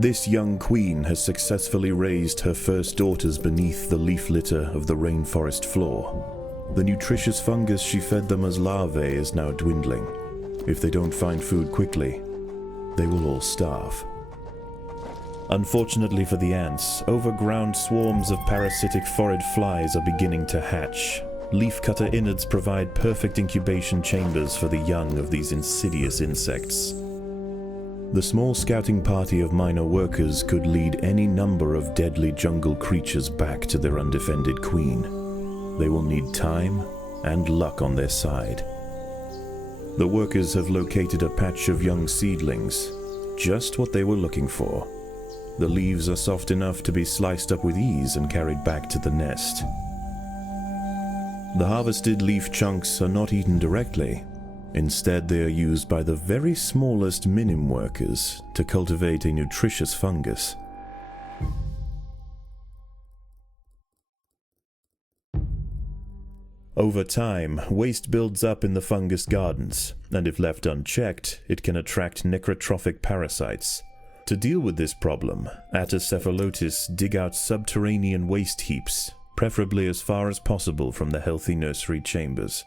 This young queen has successfully raised her first daughters beneath the leaf litter of the rainforest floor. The nutritious fungus she fed them as larvae is now dwindling. If they don't find food quickly, they will all starve. Unfortunately for the ants, overground swarms of parasitic phorid flies are beginning to hatch. Leafcutter innards provide perfect incubation chambers for the young of these insidious insects. The small scouting party of minor workers could lead any number of deadly jungle creatures back to their undefended queen. They will need time and luck on their side. The workers have located a patch of young seedlings, just what they were looking for. The leaves are soft enough to be sliced up with ease and carried back to the nest. The harvested leaf chunks are not eaten directly. Instead, they are used by the very smallest minim workers to cultivate a nutritious fungus. Over time, waste builds up in the fungus gardens, and if left unchecked, it can attract necrotrophic parasites. To deal with this problem, Atacephalotes dig out subterranean waste heaps, preferably as far as possible from the healthy nursery chambers.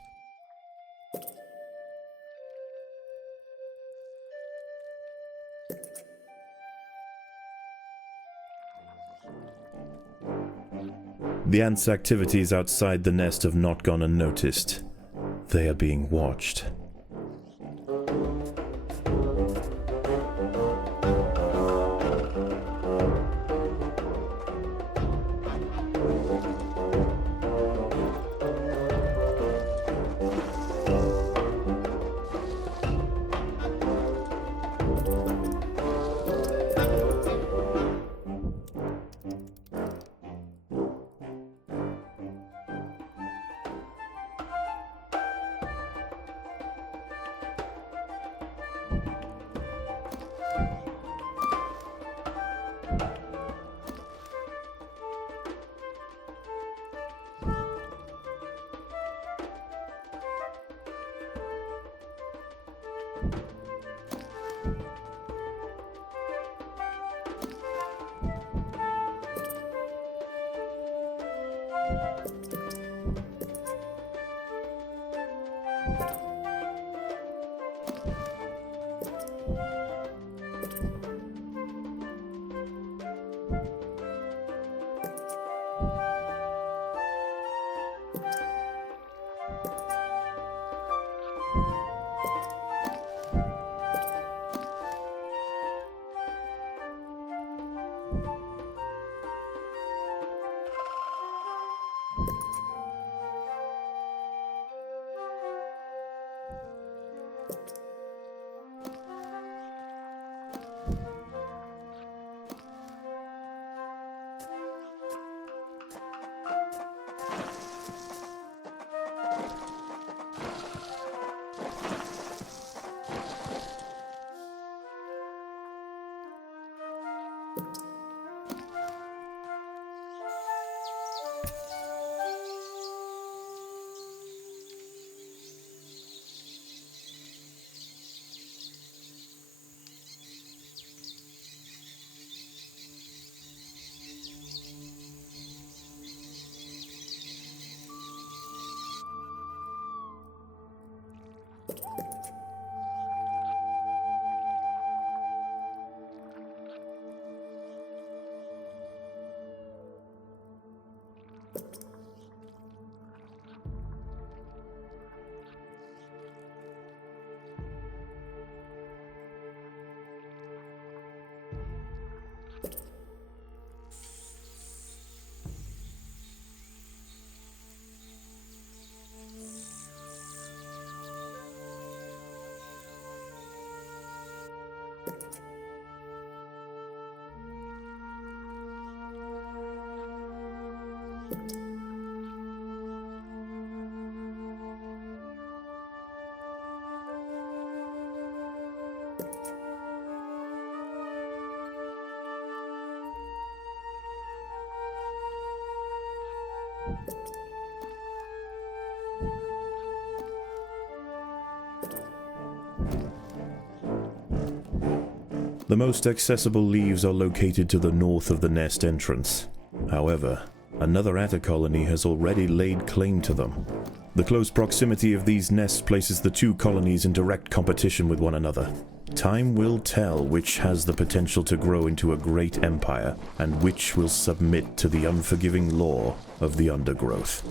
The ants' activities outside the nest have not gone unnoticed. They are being watched. The most accessible leaves are located to the north of the nest entrance. However, another atta colony has already laid claim to them. The close proximity of these nests places the two colonies in direct competition with one another. Time will tell which has the potential to grow into a great empire, and which will submit to the unforgiving law of the undergrowth.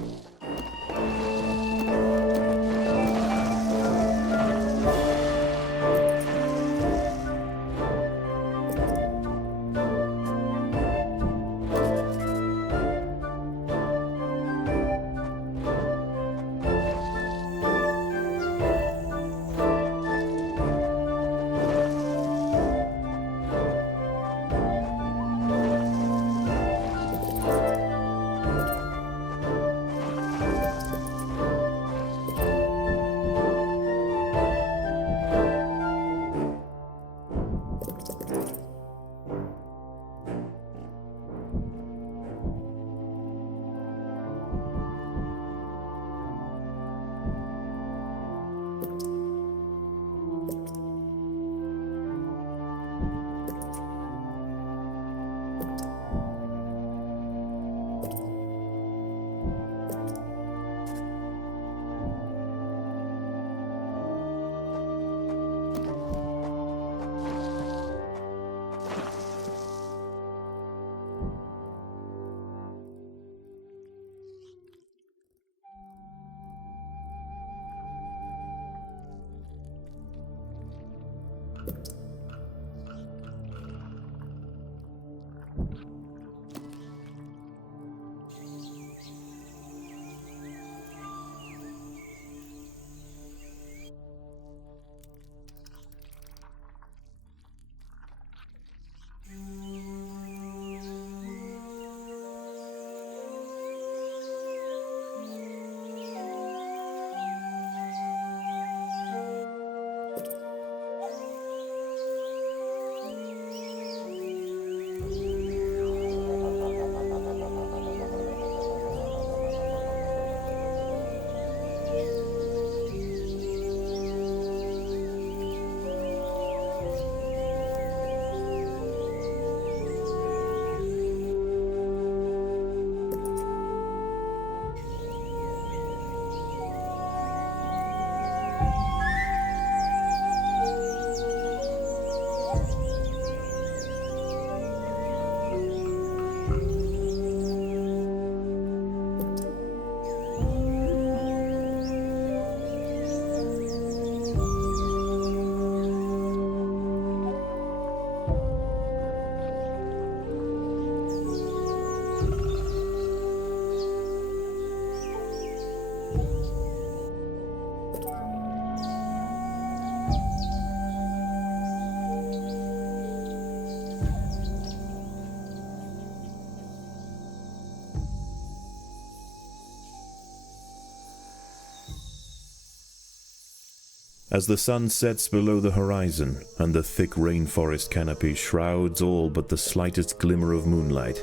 As the sun sets below the horizon, and the thick rainforest canopy shrouds all but the slightest glimmer of moonlight,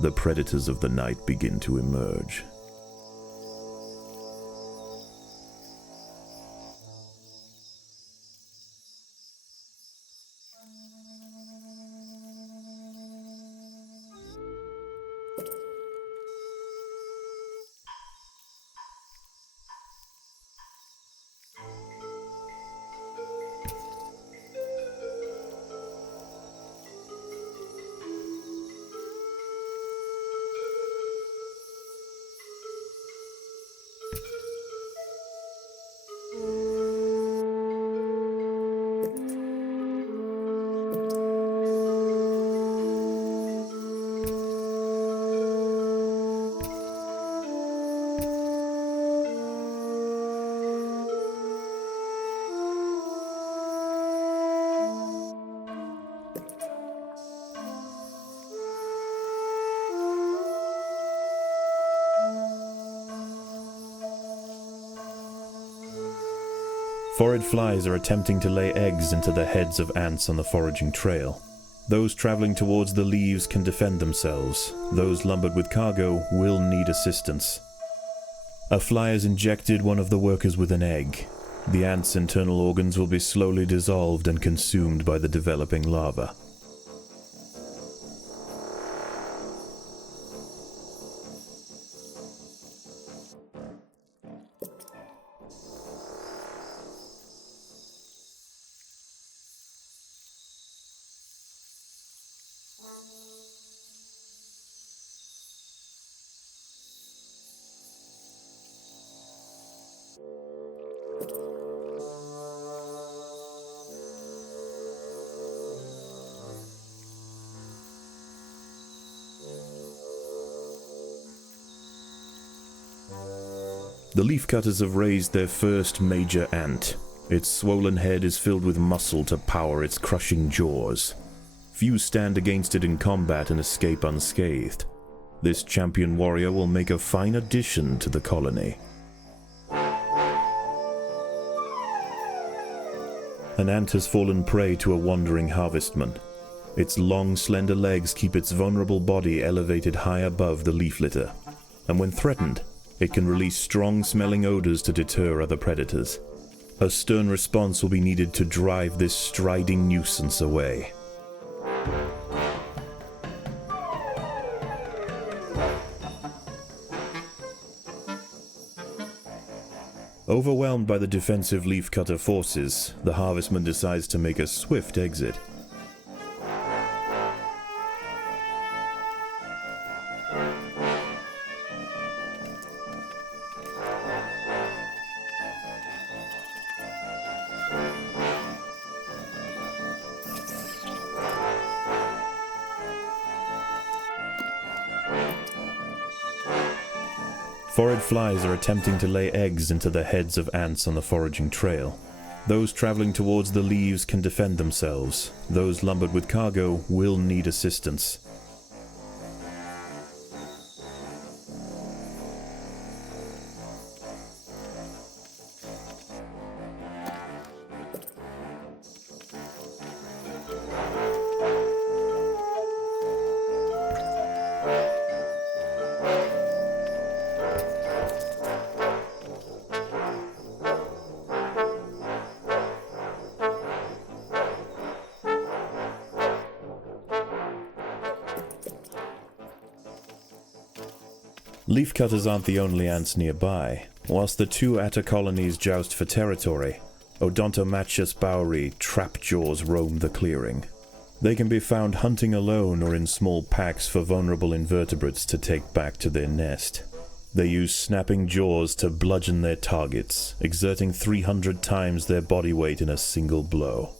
the predators of the night begin to emerge. Phorid flies are attempting to lay eggs into the heads of ants on the foraging trail. Those traveling towards the leaves can defend themselves. Those lumbered with cargo will need assistance. A fly has injected one of the workers with an egg. The ants' internal organs will be slowly dissolved and consumed by the developing lava. The leafcutters have raised their first major ant. Its swollen head is filled with muscle to power its crushing jaws. Few stand against it in combat and escape unscathed. This champion warrior will make a fine addition to the colony. An ant has fallen prey to a wandering harvestman. Its long, slender legs keep its vulnerable body elevated high above the leaf litter, and when threatened, it can release strong-smelling odors to deter other predators. A stern response will be needed to drive this striding nuisance away. Overwhelmed by the defensive leafcutter forces, the harvestman decides to make a swift exit. Phorid flies are attempting to lay eggs into the heads of ants on the foraging trail. Those traveling towards the leaves can defend themselves. Those lumbered with cargo will need assistance. Leafcutters aren't the only ants nearby. Whilst the two atta colonies joust for territory, Odontomachus bowery trapjaws roam the clearing. They can be found hunting alone or in small packs for vulnerable invertebrates to take back to their nest. They use snapping jaws to bludgeon their targets, exerting 300 times their body weight in a single blow.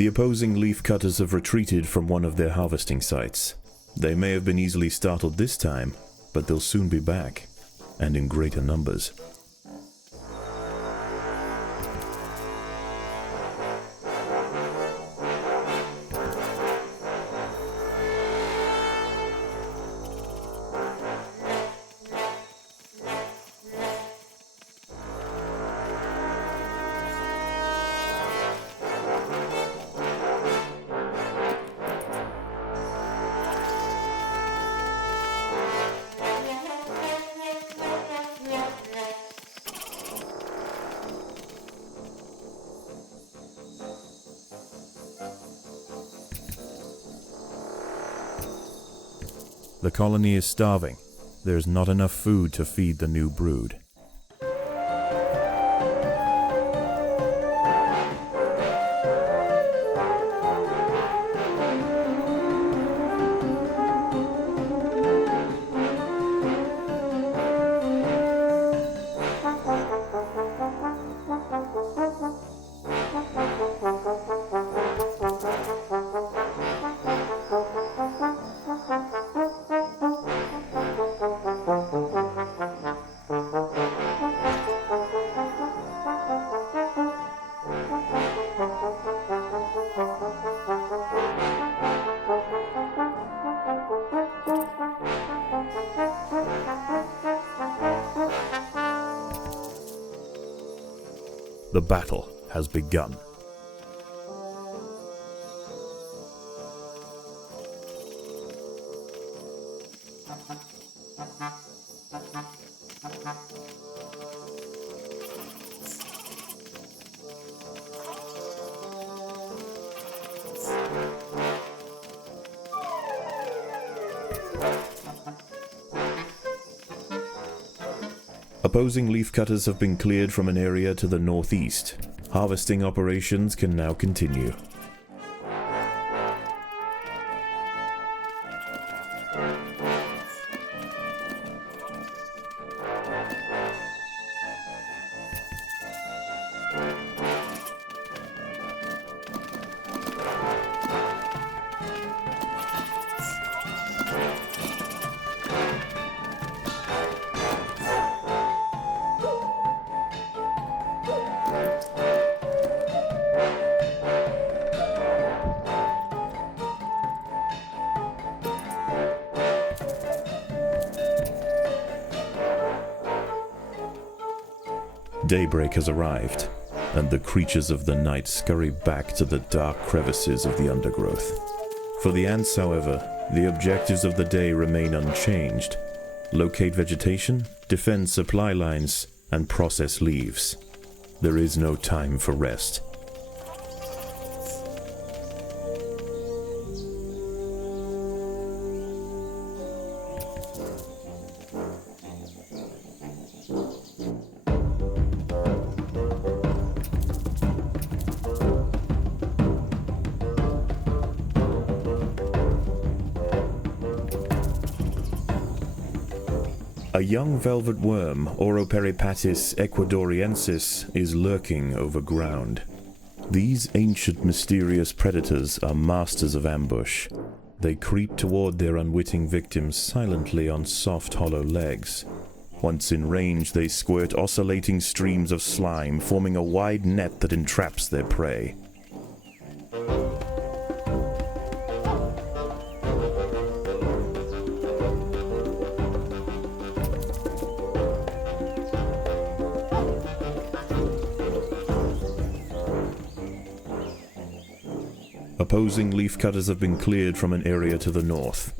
The opposing leafcutters have retreated from one of their harvesting sites. They may have been easily startled this time, but they'll soon be back, and in greater numbers. The colony is starving. There's not enough food to feed the new brood. The battle has begun. Opposing leaf cutters have been cleared from an area to the northeast. Harvesting operations can now continue. Daybreak has arrived, and the creatures of the night scurry back to the dark crevices of the undergrowth. For the ants, however, the objectives of the day remain unchanged. Locate vegetation, defend supply lines, and process leaves. There is no time for rest. A young velvet worm, Oroperipatis ecuadoriensis, is lurking overground. These ancient mysterious predators are masters of ambush. They creep toward their unwitting victims silently on soft, hollow legs. Once in range, they squirt oscillating streams of slime, forming a wide net that entraps their prey. Opposing leaf cutters have been cleared from an area to the north.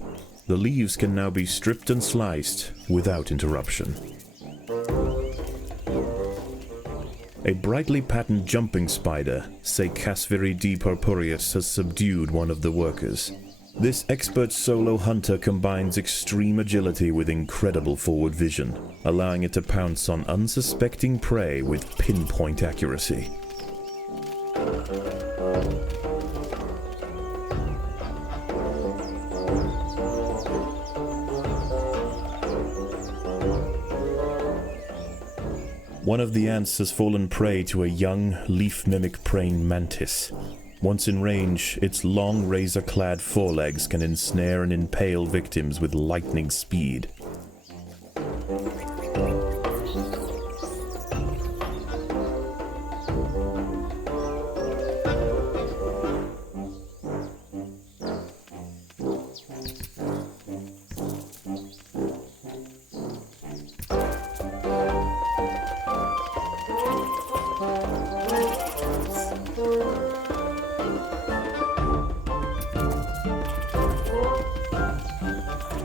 The leaves can now be stripped and sliced without interruption. A brightly patterned jumping spider, Secasviri D. purpureus, has subdued one of the workers. This expert solo hunter combines extreme agility with incredible forward vision, allowing it to pounce on unsuspecting prey with pinpoint accuracy. One of the ants has fallen prey to a young, leaf-mimic praying mantis. Once in range, its long, razor-clad forelegs can ensnare and impale victims with lightning speed.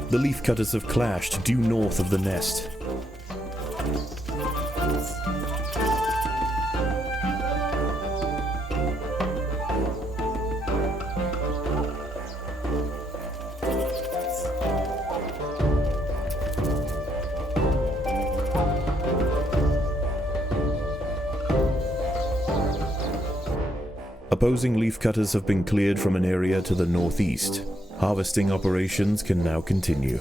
The leaf cutters have clashed due north of the nest. Opposing leaf cutters have been cleared from an area to the northeast. Harvesting operations can now continue.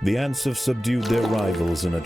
The ants have subdued their rivals in a